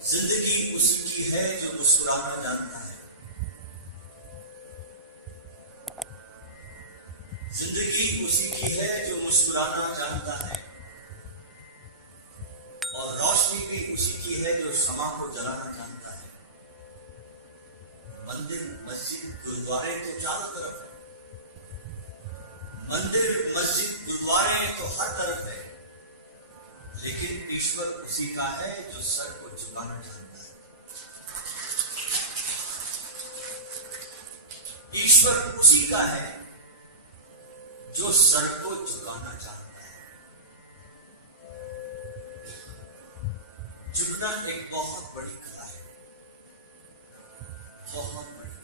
जिंदगी उसी की है जो मुस्कुराना जानता है। जिंदगी उसी की है जो मुस्कुराना जानता है, और रोशनी भी उसी की है जो शमा को जलाना जानता है। मंदिर मस्जिद गुरुद्वारे तो चारों तरफ है, मंदिर मस्जिद गुरुद्वारे तो हर तरफ है, लेकिन ईश्वर उसी का है जो सर को झुकाना जानता है। ईश्वर उसी का है जो सर को झुकाना जानता है। झुकना एक बहुत बड़ी कला है, बहुत बड़ी।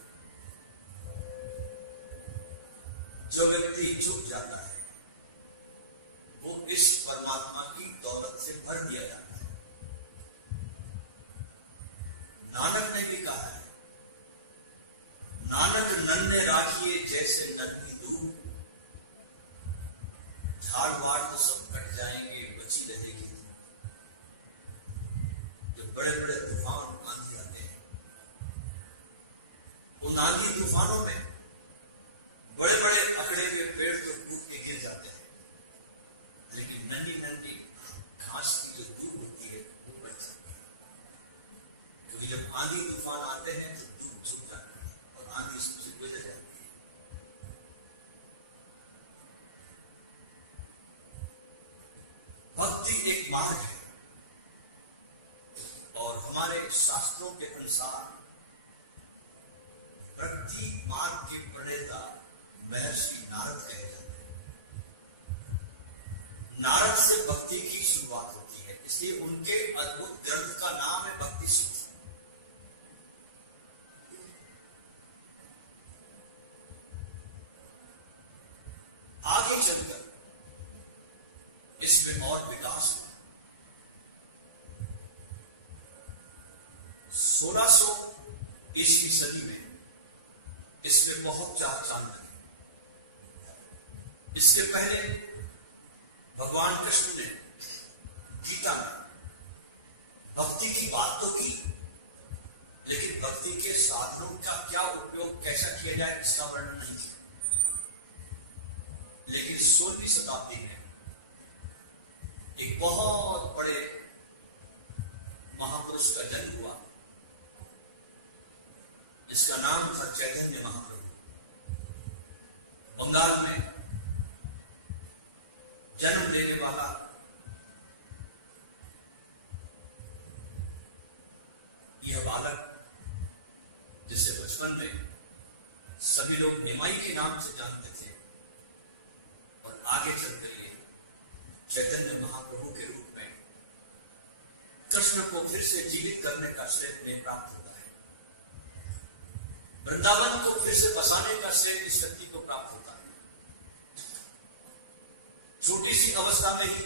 जो व्यक्ति झुक जाता है वो इस परमात्मा की दौलत से भर दिया जाता है। नानक ने भी कहा है, नानक नन्हे राखिए जैसे नन्ही दूब, झाड़ वाड़ तो सब कट जाएंगे, बची रहेगी। जो बड़े बड़े तूफान आंधी आते हैं, उन आंधी तूफानों में बड़े बड़े अकड़े हुए पेड़ तो टूट के गिर जाते हैं, लेकिन नन्ही नन्ही घास की जो दूब होती है वो बच सकती है। क्योंकि जब आंधी तूफान आते हैं तो दूब सूख जाती है और आंधी उससे गुजर जाती है। भक्ति एक मार्ग है, और हमारे शास्त्रों के अनुसार भक्ति मार्ग के प्रणेता महर्षि नारद कहे जाते हैं। नारद से भक्ति की शुरुआत होती है, इसलिए उनके अद्भुत ग्रंथ का नाम है भक्ति सूत्र। आगे चलकर इसमें और विकास हुआ। 1600 ईस्वी सदी में इसमें बहुत चार चांद लगे। इससे पहले भगवान कृष्ण ने गीता में भक्ति की बात तो की, लेकिन भक्ति के साधनों का क्या उपयोग कैसा किया जाए इसका वर्णन नहीं किया। लेकिन 16वीं शताब्दी में एक बहुत बड़े महापुरुष का जन्म हुआ, जिसका नाम था चैतन्य महाप्रभु। बंगाल में जन्म लेने वाला यह बालक, जिसे बचपन में सभी लोग निमाई के नाम से जानते थे, और आगे चलकर ये चैतन्य महाप्रभु के रूप में कृष्ण को फिर से जीवित करने का श्रेय उन्हें प्राप्त होता है। वृंदावन को फिर से बसाने का श्रेय इस व्यक्ति को प्राप्त होता है। छोटी सी अवस्था में ही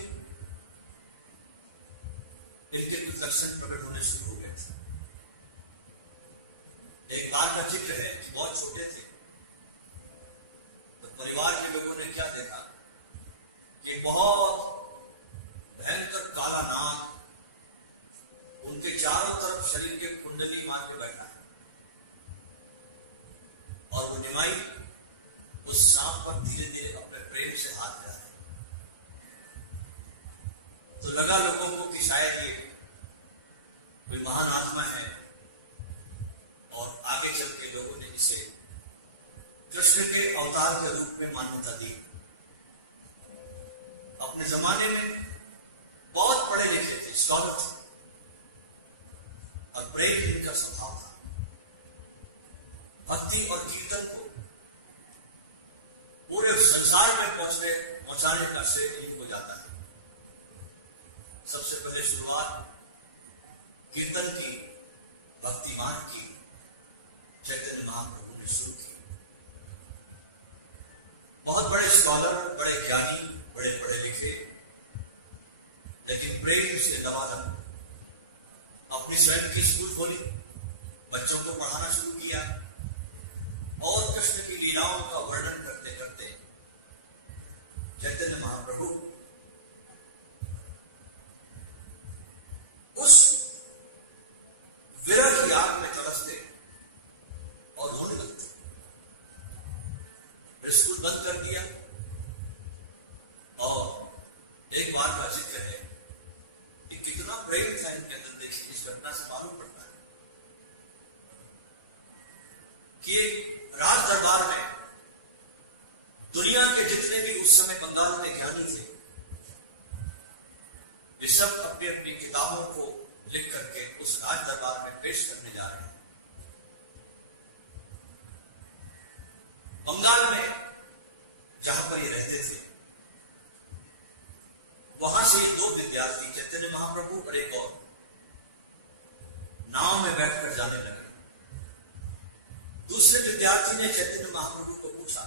इनके कुछ लक्षण प्रकट होने शुरू हो गए थे। एक बार का जिक्र है कि बहुत छोटे थे तो परिवार के लोगों ने क्या देखा कि बहुत भयंकर काला नाग उनके चारों तरफ शरीर के कुंडली मार के बैठा है, और वो निमाई उस सांप पर धीरे धीरे अपने प्रेम से हाथ डाला। तो लगा लोगों को कि शायद ये कोई महान आत्मा है, और आगे चल के लोगों ने इसे कृष्ण के अवतार के रूप में मान्यता दी। अपने जमाने में बहुत पढ़े लिखे थे, स्कॉलर थे, और प्रेम इनका स्वभाव था। भक्ति और कीर्तन को पूरे संसार में पहुंचाने का श्रेय इनको जाता है। सबसे पहले शुरुआत कीर्तन की, भक्ति मार्ग की चैतन्य महाप्रभु ने शुरू की। बहुत बड़े स्कॉलर, बड़े ज्ञानी, बड़े पढ़े लिखे, लेकिन प्रेम से लबालब अपनी स्वयं की स्कूल खोली, बच्चों को पढ़ाना शुरू किया, और कृष्ण की लीलाओं का वर्णन करते करते चैतन्य महाप्रभु उस घटना से मालूम पड़ता है कि राज दरबार में दुनिया के जितने भी उस समय बंगाल में ज्ञानी थे, वे सब अपनी अपनी किताबों को लिख करके उस राज दरबार में पेश करने जा रहे हैं। बंगाल में जहां पर ये रहते थे, वहां से ये दो विद्यार्थी, चैतन्य महाप्रभु और एक और, नाव में बैठकर जाने लगे। दूसरे विद्यार्थी ने चैतन्य महाप्रभु को पूछा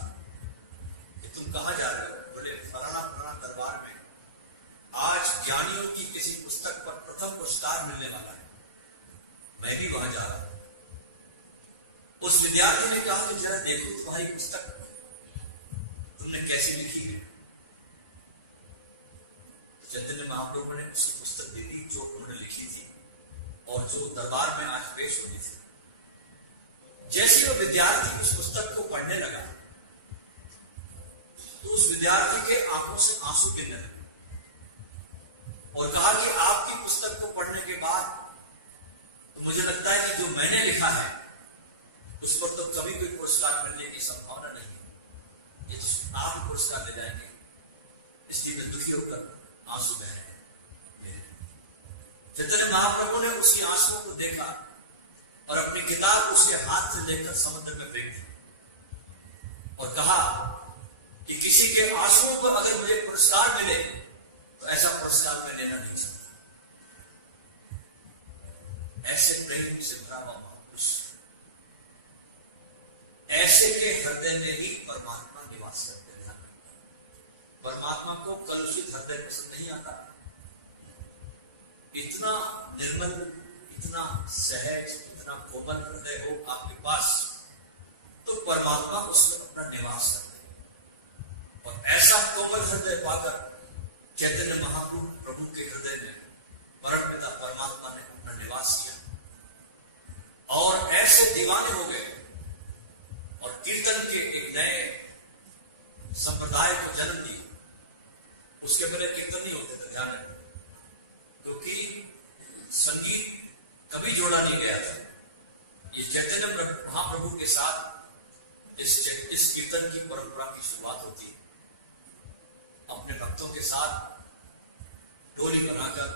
कि तुम कहां जा रहे हो? बोले फलाना फलाना दरबार में आज ज्ञानियों की किसी पुस्तक पर प्रथम पुरस्कार मिलने वाला है, मैं भी वहां जा रहा हूं। उस विद्यार्थी ने कहा कि जरा देखो तुम्हारी पुस्तक तुमने कैसी लिखी है। तो चैतन्य महाप्रभु ने उसकी पुस्तक दे दी जो उन्होंने लिखी थी और जो दरबार में आज पेश होनी थी। जैसे वो विद्यार्थी उस पुस्तक को पढ़ने लगा तो उस विद्यार्थी के आंखों से आंसू गिरने लगे और कहा कि आपकी पुस्तक को पढ़ने के बाद तो मुझे लगता है कि जो मैंने लिखा है उस पर तो कभी कोई पुरस्कार मिलने की संभावना नहीं है, ये तो आप पुरस्कार ले जाएंगे, इसलिए मैं दुखी होकर आंसू बह रहे हैं। चैतन्य महाप्रभु ने उसकी आंसुओं को देखा और अपनी किताब उसके हाथ से लेकर समुद्र में फेंक दी और कहा कि किसी के आंसुओं पर अगर मुझे पुरस्कार मिले तो ऐसा पुरस्कार मैं लेना नहीं चाहता। ऐसे प्रेम से भरा हुआ महापुरुष, ऐसे के हृदय में ही परमात्मा निवास करते हैं। परमात्मा को कलुषित हृदय पसंद नहीं आता। इतना निर्मल, इतना सहज, इतना कोमल हृदय हो आपके पास तो परमात्मा उसमें अपना निवास करते हैं। और ऐसा कोमल हृदय पाकर चैतन्य महाप्रभु के हृदय में परमपिता परमात्मा ने अपना निवास किया और ऐसे दीवाने हो गए और कीर्तन के एक नए संप्रदाय को जन्म दिया। उसके पहले कीर्तन नहीं होते थे, ध्यान रखें, क्योंकि संगीत कभी जोड़ा नहीं गया था। ये चैतन्य महाप्रभु के साथ इस कीर्तन की परंपरा की शुरुआत होती है। अपने भक्तों के साथ डोली बनाकर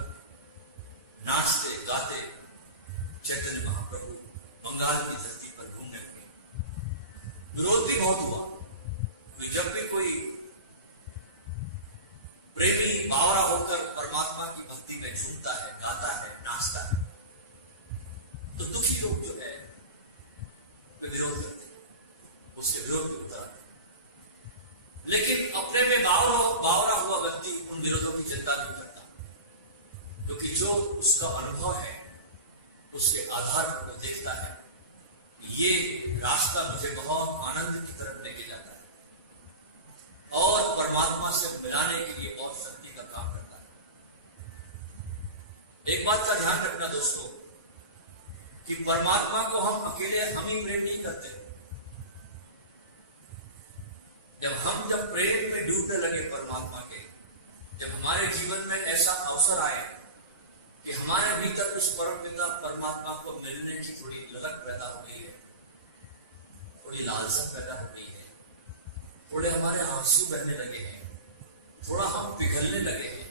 नाचते गाते चैतन्य महाप्रभु बंगाल की धरती पर घूमने लगे। विरोध भी बहुत हुआ, क्योंकि जब भी कोई प्रेमी बावरा होकर परमात्मा की भक्ति में झूमता है, गाता है, नाचता है, तो दुखी लोग जो है वे विरोध करते हैं, उसके विरोध में उतर आते। लेकिन अपने में बावरा हुआ व्यक्ति उन विरोधों की चिंता नहीं करता, क्योंकि जो उसका अनुभव है उसके आधार पर वो देखता है ये रास्ता मुझे बहुत आनंद की तरफ लेके जाता है और परमात्मा से मिलाने के लिए और शक्ति का काम करता है। एक बात का ध्यान रखना दोस्तों कि परमात्मा को हम अकेले हम ही प्रेम नहीं करते। जब प्रेम में डूबने लगे परमात्मा के, जब हमारे जीवन में ऐसा अवसर आए कि हमारे भीतर उस परमपिता परमात्मा को मिलने की थोड़ी ललक पैदा हो गई है, थोड़ी लालसा पैदा हो गई है, थोड़े हमारे आंसू बहने लगे हैं, थोड़ा हम पिघलने लगे हैं,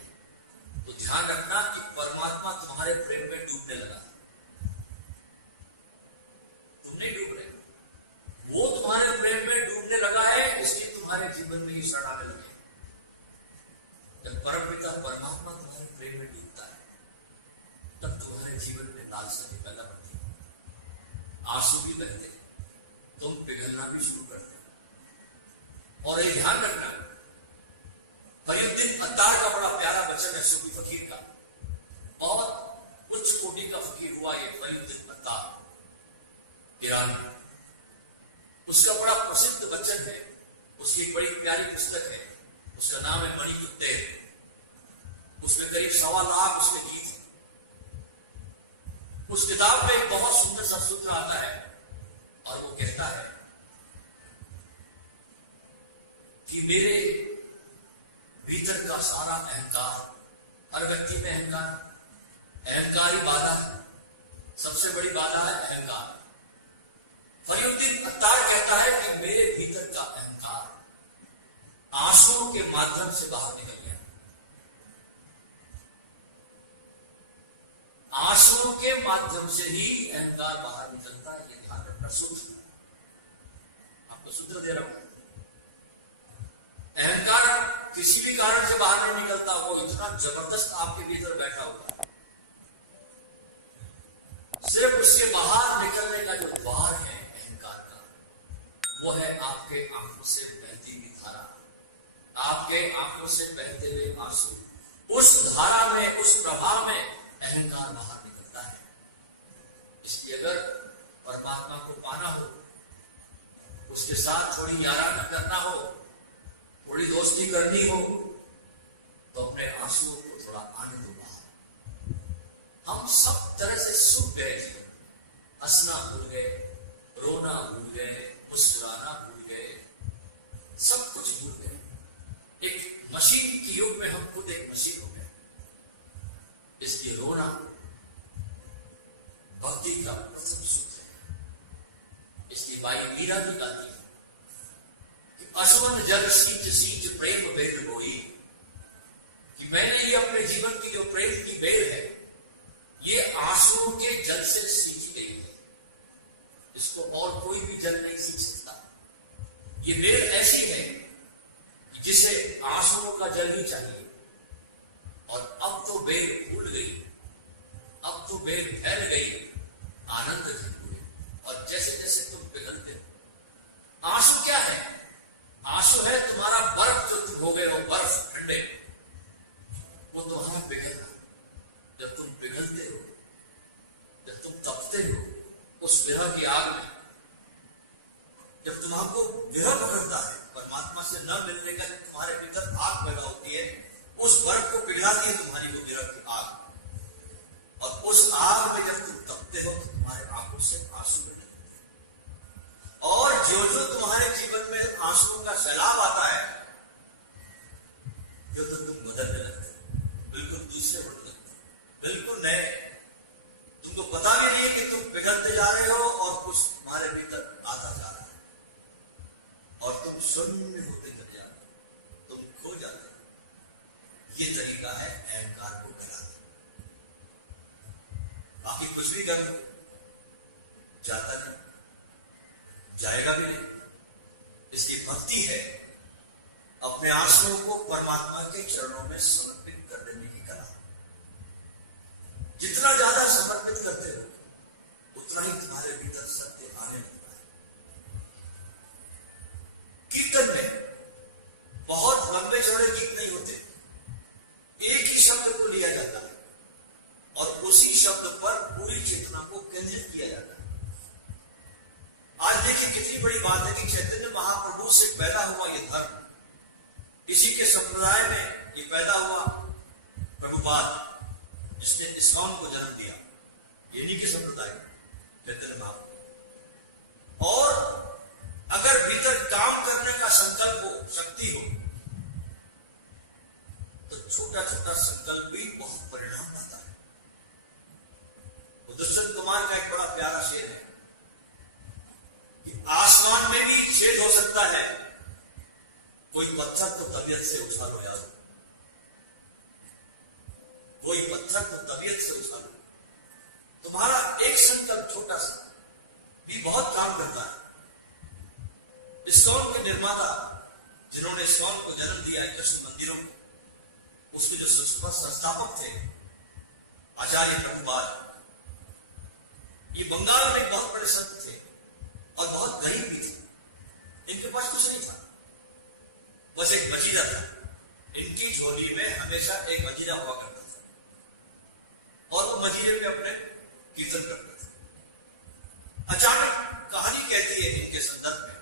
तो ध्यान रखना कि परमात्मा तुम्हारे प्रेम में डूबने लगा। तुम नहीं डूब रहे, वो तुम्हारे प्रेम में डूबने लगा है, इसलिए तुम्हारे जीवन में ही क्षण आने लगे। जब परमपिता परमात्मा तुम्हारे प्रेम में डूबता है तब तुम्हारे जीवन में लालसा भी पैदा बढ़ती है, आंसू भी बहते हैं, तुम पिघलना भी शुरू करते हो। और ये ध्यान रखना, फरीउद्दीन अत्तार का बड़ा प्यारा वचन है सूफी फकीर का, बहुत उच्च कोटि का फकीर हुआ ये फरीउद्दीन अत्तार ईरानी। उसका बड़ा प्रसिद्ध वचन है, उसकी एक बड़ी प्यारी पुस्तक है, उसका नाम है मणिकुट्टे। उसमें करीब 1.25 लाख उसके गीत हैं। उस किताब में एक बहुत सुंदर सा सूत्र आता है और वो कहता है कि मेरे भीतर का सारा अहंकार, हर व्यक्ति में अहंकार ही बाधा है, सबसे बड़ी बाधा है अहंकार। फरीउद्दीन अत्तार कहता है कि मेरे भीतर का अहंकार आंसुओं के माध्यम से बाहर निकल गया। आंसुओं के माध्यम से ही अहंकार बाहर निकलता है। ये ध्यान रखना। सूत्र आपको सूत्र दे रहा हूं। अहंकार किसी भी कारण से बाहर नहीं निकलता, वो इतना जबरदस्त आपके भीतर बैठा होगा। सिर्फ उसके बाहर निकलने का जो द्वार है अहंकार का, वो है आपके आंखों से बहती हुई धारा, आपके आंखों से बहते हुए आंसू। उस धारा में, उस प्रभाव में अहंकार बाहर निकलता है। इसलिए अगर परमात्मा को पाना हो, उसके साथ थोड़ी याराना करना हो, थोड़ी दोस्ती करनी हो, तो अपने आंसुओं को थोड़ा आने दो बाहर। हम सब तरह से सूख गए थे, हंसना भूल गए, रोना भूल गए, मुस्कुराना भूल गए, सब कुछ भूल गए। एक मशीन के युग में हम खुद एक मशीन हो गए। इसलिए रोना भक्ति का प्रथम सूत्र है। इसलिए बाई मीरा भी गाती है कि असवन जल सींच सींच प्रेम बेल बोई, कि मैंने ये अपने जीवन की जो प्रेम की बेल है, ये आंसुओं के जल से सींची गई है। इसको और कोई भी जल नहीं सींच सकता। ये बेल ऐसी है कि जिसे आंसुओं का जल ही चाहिए। और अब तो बेल फूल गई, अब तो बेल फैल गई, आनंद के हुए। और जैसे जैसे तुम पिघलते हो, आंसू क्या है? आंसू है तुम्हारा बर्फ, जो तुम हो गए हो बर्फ ठंडे, वो तुम्हारा पिघलना। जब तुम पिघलते हो, जब तुम तपते हो उस विरह की आग में, जब तुम्हारा विरह पकड़ता है, परमात्मा से न मिलने का तुम्हारे भीतर आग पैदा होती है, उस बर्फ को पिघलाती है तुम्हारी वो विरह की आग। और उस आग में जब तुम तपते हो तो तुम्हारे आंखों से आंसू बहने लगते हैं। और जो जो तुम्हारे जीवन में आंसुओं का सैलाब आता है, जो तो तुम बदलने लगते हो, बिल्कुल दूसरे होने लगते हो, बिल्कुल नए। तुमको पता भी नहीं है कि तुम पिघलते जा रहे हो और कुछ तुम्हारे भीतर आता जा रहा है, और तुम शून्य होते चले जाते हो, तुम खो जाते हो। ये तरीका है अहंकार को गिराने। बाकी कुछ भी कर लो, जाता नहीं, जाएगा भी नहीं। इसकी भक्ति है अपने आंसुओं को परमात्मा के चरणों में समर्पित कर देने की कला। जितना ज्यादा समर्पित करते हो, उतना ही तुम्हारे भीतर सत्य आने लगता है। कीर्तन में बहुत लंबे चौड़े गीत नहीं होते, एक ही शब्द को लिया जाता है और उसी शब्द पर पूरी चेतना को केंद्रित किया जाता है। आज देखिए कितनी बड़ी बात है कि चैतन्य महाप्रभु से पैदा हुआ ये धर्म, इसी के संप्रदाय में ये पैदा हुआ प्रभुपाद, जिसने इस्कॉन को जन्म दिया, इन्हीं के संप्रदाय चैतन्य महाप्रभु। और अगर भीतर काम करने का संकल्प हो, शक्ति हो, तो छोटा छोटा संकल्प भी बहुत परिणाम लाता है। दुष्यंत कुमार का एक बड़ा प्यारा शेर है कि आसमान में भी छेद हो सकता है, कोई पत्थर तो तबीयत से उछालो यार, कोई पत्थर तो तबीयत से उछालो। तुम्हारा एक संकल्प छोटा सा भी बहुत काम करता है। इस्कॉन के निर्माता, जिन्होंने इस्कॉन को जन्म दिया है, कृष्ण मंदिरों को, उसके जो संस्थापक थे आचार्य प्रभुपाद, ये बंगाल में बहुत बड़े संत थे और बहुत गरीब भी थे। इनके पास कुछ नहीं था, बस एक मजीरा था। इनकी झोली में हमेशा एक मजीरा हुआ करता था और वो मजीरे पे अपने कीर्तन करते थे। अचानक कहानी कहती है इनके संदर्भ में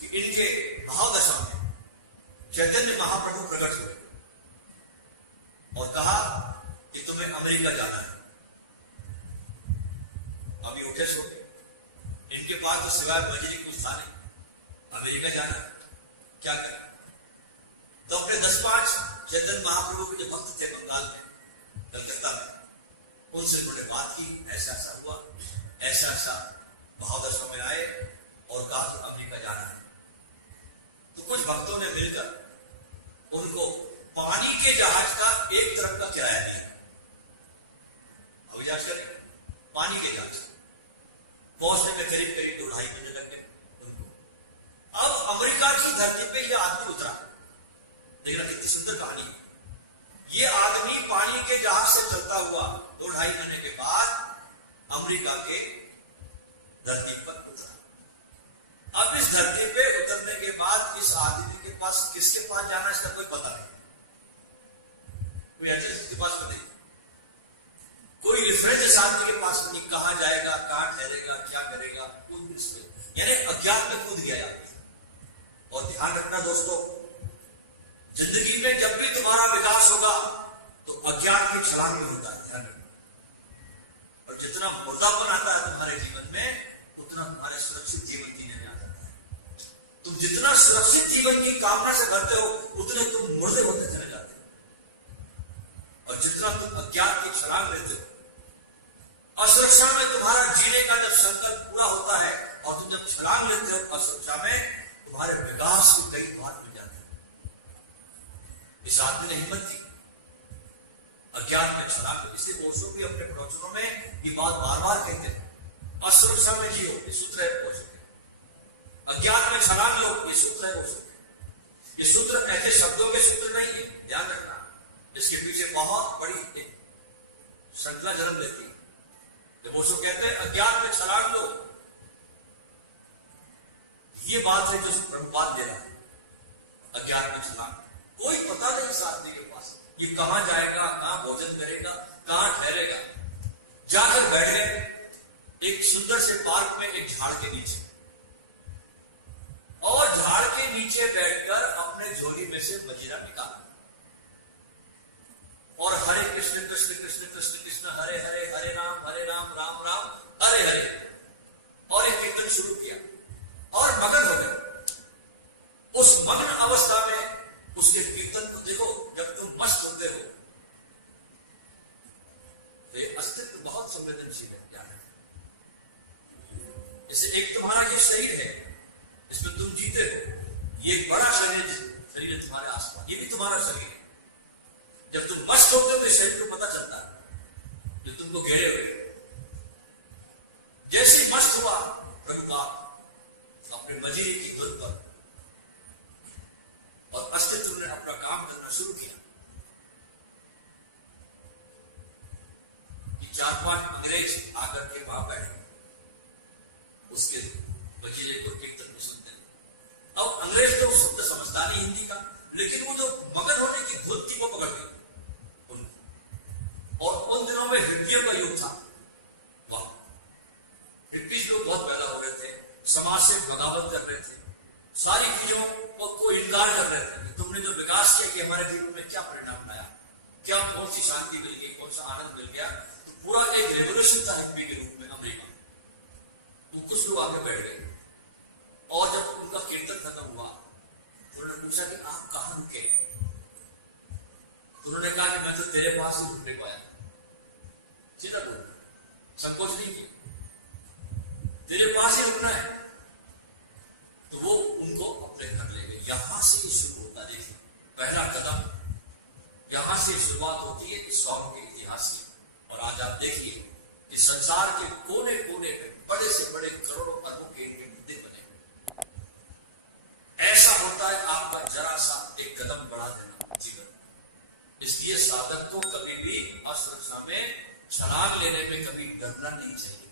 कि इनके भावदशा में चैतन्य महाप्रभु प्रकट हुए और कहा कि तुम्हें अमेरिका जाना है। अभी उठे सो, इनके पास तो सिवाय मजीरी कुछ था नहीं, अमेरिका जाना है, क्या करें? तो अपने 10-5 चैतन्य महाप्रभु के जो भक्त थे बंगाल में, कलकत्ता में, उनसे उन्होंने बात की, ऐसा ऐसा हुआ, ऐसा ऐसा बहादुर समय आए और कहा कि अमेरिका जाना है। तो कुछ भक्तों ने मिलकर उनको पानी के जहाज का एक तरफ का किराया दिया। हवाई जहाज करें, पानी के जहाज पहुंचने में करीब करीब 2-2.5 महीने लग गए उनको। अब अमेरिका की धरती पे यह आदमी उतरा। देखना कितनी सुंदर कहानी है। ये आदमी पानी के जहाज से चलता हुआ 2-2.5 महीने के बाद अमेरिका के धरती पर उतरा। अब इस धरती पे उतरने के बाद इस आदमी के पास किसके पास जाना इसका कोई पता नहीं, कोई एड्रेस के पास नहीं, कोई रेफरेंस आदमी के पास नहीं, कहां जाएगा, कहां ठहरेगा, क्या करेगा, कूद इसमें यानी अज्ञात में कूद गया। और ध्यान रखना दोस्तों, जिंदगी में जब भी तुम्हारा विकास होगा तो अज्ञात की छलांग में होता है, ध्यान रखना। और जितना मुर्दापन आता है तुम्हारे जीवन में उतना तुम्हारे सुरक्षित जीवन जीने में आ जाता है। तुम जितना सुरक्षित जीवन की कामना से करते हो उतने तुम मुर्दे होते चले जाते हो। और जितना तुम अज्ञात की छलांग लेते हो, असुरक्षा में तुम्हारा जीने का जब संकल्प पूरा होता है और तुम जब छलांग लेते हो असुरक्षा में, तुम्हारे विकास को कई बार मिल जाते हैं। इस आदमी ने हिम्मत की अज्ञात में छलांग, इसलिए ओशो भी अपने प्रवचनों में ये बात बार बार कहते हैं, असुरक्षा में जियो, ये सूत्र है ओशो के। अज्ञात में छलांग लो, ये सूत्र है ओशो के। ये सूत्र ऐसे शब्दों के सूत्र नहीं है, ध्यान रखना, इसके पीछे बहुत बड़ी श्रृंखला जन्म लेती है। जब ओशो कहते हैं अज्ञात में छलांग लो, ये बात है जो प्रभुपाद दे रहा है। अज्ञात में छलांग, कोई पता नहीं इस आदमी के पास ये कहां जाएगा, कहां भोजन करेगा, कहां ठहरेगा। जाकर बैठ गए एक सुंदर से पार्क में एक झाड़ के नीचे, और झाड़ के नीचे बैठकर अपने झोली में से मजीरा निकाला और हरे कृष्ण कृष्ण कृष्ण कृष्ण कृष्ण हरे हरे हरे राम राम राम हरे हरे, और एक कीर्तन शुरू किया और मगन हो गए। उस मगन अवस्था में उसके कीर्तन को देखो, जब तुम मस्त होते हो तो ये अस्तित्व बहुत संवेदनशील है, क्या है। जैसे एक तुम्हारा ये शरीर है, इसमें तुम जीते हो, ये एक बड़ा शरीर है तुम्हारे आसपास, ये भी तुम्हारा शरीर है। जब तुम मस्त होते हो तो शरीर को पता चलता है जो तुमको घेरे हुए। जैसे ही मस्त हुआ प्रभुपाद अपने मजीरे की धुन पर और अस्तित्व ने अपना काम करना शुरू किया कि 4-5 अंग्रेज आकर के वहां बैठे, उसके मजीरे को कीर्तन में सुनते हैं। अब अंग्रेज तो शब्द समझता नहीं हिंदी का, लेकिन वो जो मगन होने की धुन थी वो पकड़ गई उनको। और उन दिनों में हिप्पियों का युग था, वाह, हिप्पीज लोग बहुत पैदा हो रहे थे, समाज से बगावत कर रहे थे, सारी चीजों को इनकार कर रहे थे। तुमने जो विकास किया कि हमारे जीवन में क्या परिणाम लाया, क्या कौन सी शांति मिल गई, कौन सा आनंद मिल गया। तो पूरा एक रेवोल्यूशन था हिप्पी के रूप में अमेरिका। तो कुछ लोग आगे बैठ गए और जब उनका कीर्तन खत्म हुआ उन्होंने पूछा कि आप कहां रुके। उन्होंने कहा कि मैं तो तेरे पास ही रुकने को आया। सीधा बोल, संकोच नहीं किया, तेरे पास ही रुकना है। तो वो उनको अपने घर ले गए। यहां से ही शुरू होता, देखिए पहला कदम यहां से शुरुआत होती है स्वामी के इतिहास की। और आज आप देखिए कि संसार के कोने कोने में बड़े से बड़े करोड़ों अरबों के इनके मुद्दे बने। ऐसा होता है आपका जरा सा एक कदम बढ़ा देना जीवन। इसलिए साधक को कभी भी असुरक्षा में छलांग लेने में कभी डरना नहीं चाहिए।